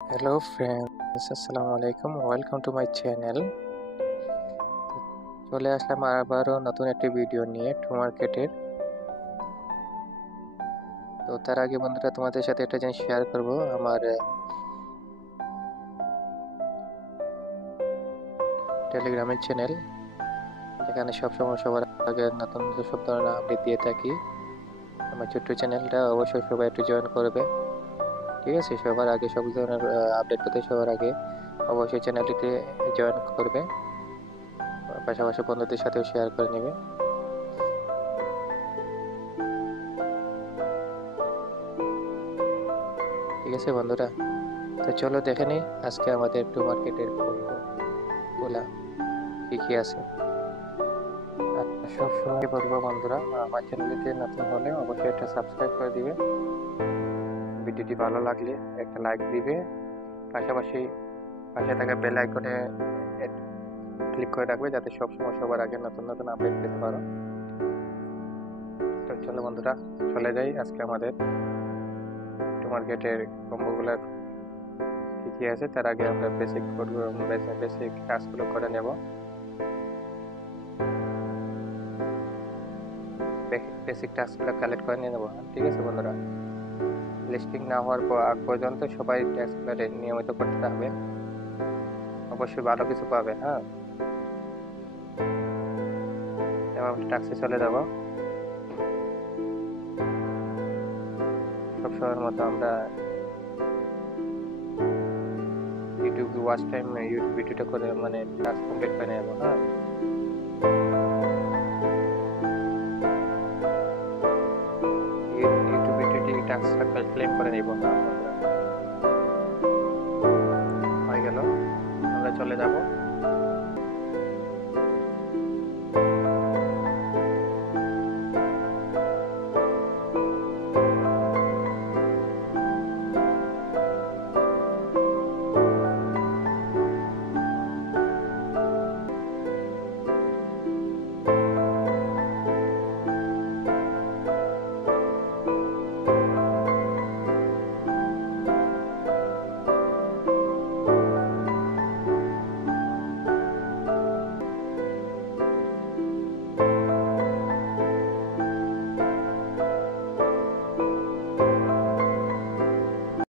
Hello friends, আসসালামু আলাইকুম। Welcome to my channel. চলে আসলাম আবারও নতুন একটি ভিডিও নিয়ে টু মার্কেটের। তো তার আগে বন্ধুরা, তোমাদের সাথে একটা জিনিস শেয়ার করব। আমার টেলিগ্রামের চ্যানেল, যেখানে সবসময় সবার আগে নতুন নতুন সব ধরনের আপডেট দিয়ে থাকি। আমার ছোট্ট চ্যানেলটা অবশ্যই সবাই একটু জয়েন করবে, ঠিক আছে? সবার আগে সব ধরনের আপডেট পেতে সবার আগে অবশ্যই চ্যানেলটিতে জয়েন করবে, পাশাপাশি বন্ধুদের সাথেও শেয়ার করে নেবে, ঠিক আছে বন্ধুরা? তো চলো দেখে নিই আজকে আমাদের টু মার্কেটের গুলা কি কি আছে। আর সবসময় বলবো বন্ধুরা, আমার চ্যানেলটিতে নতুন হলে অবশ্যই একটা সাবস্ক্রাইব করে দিবে, ভিডিওটি ভালো লাগলে একটা লাইক দিবে, পাশাপাশি পাশে থাকা বেল আইকনে ক্লিক করে রাখবে, যাতে সবসময় সবার আগে নতুন নতুন আপডেট পেতে পারো। তো চলো বন্ধুরা, চলে যাই আজকে আমাদের টু মার্কেটের কম্বোগুলার কি কি আছে। তার আগে আমরা বেসিক কাজগুলো করে নেব। বেসিক টাস্কগুলো কালেক্ট করে নিয়ে নেবো, ঠিক আছে বন্ধুরা? লিস্টিং না হওয়ার আগ পর্যন্ত সবাই টাস্কগুলো নিয়মিত করতে হবে, অবশ্যই ভালো কিছু পাবে। হ্যাঁ, এবার টাস্কে চলে যাব। সবসময়ের মতো আমরা ইউটিউব ওয়াচ টাইম ইউটিউব ভিডিওটা করে মানে টাস্ক কমপ্লিট করে নেব। হ্যাঁ, ইউটিউব ভিডিওটি টাস্কটা ক্লেম করে নিব। হ্যাঁ বন্ধুরা, হয়ে গেল। আমরা চলে যাব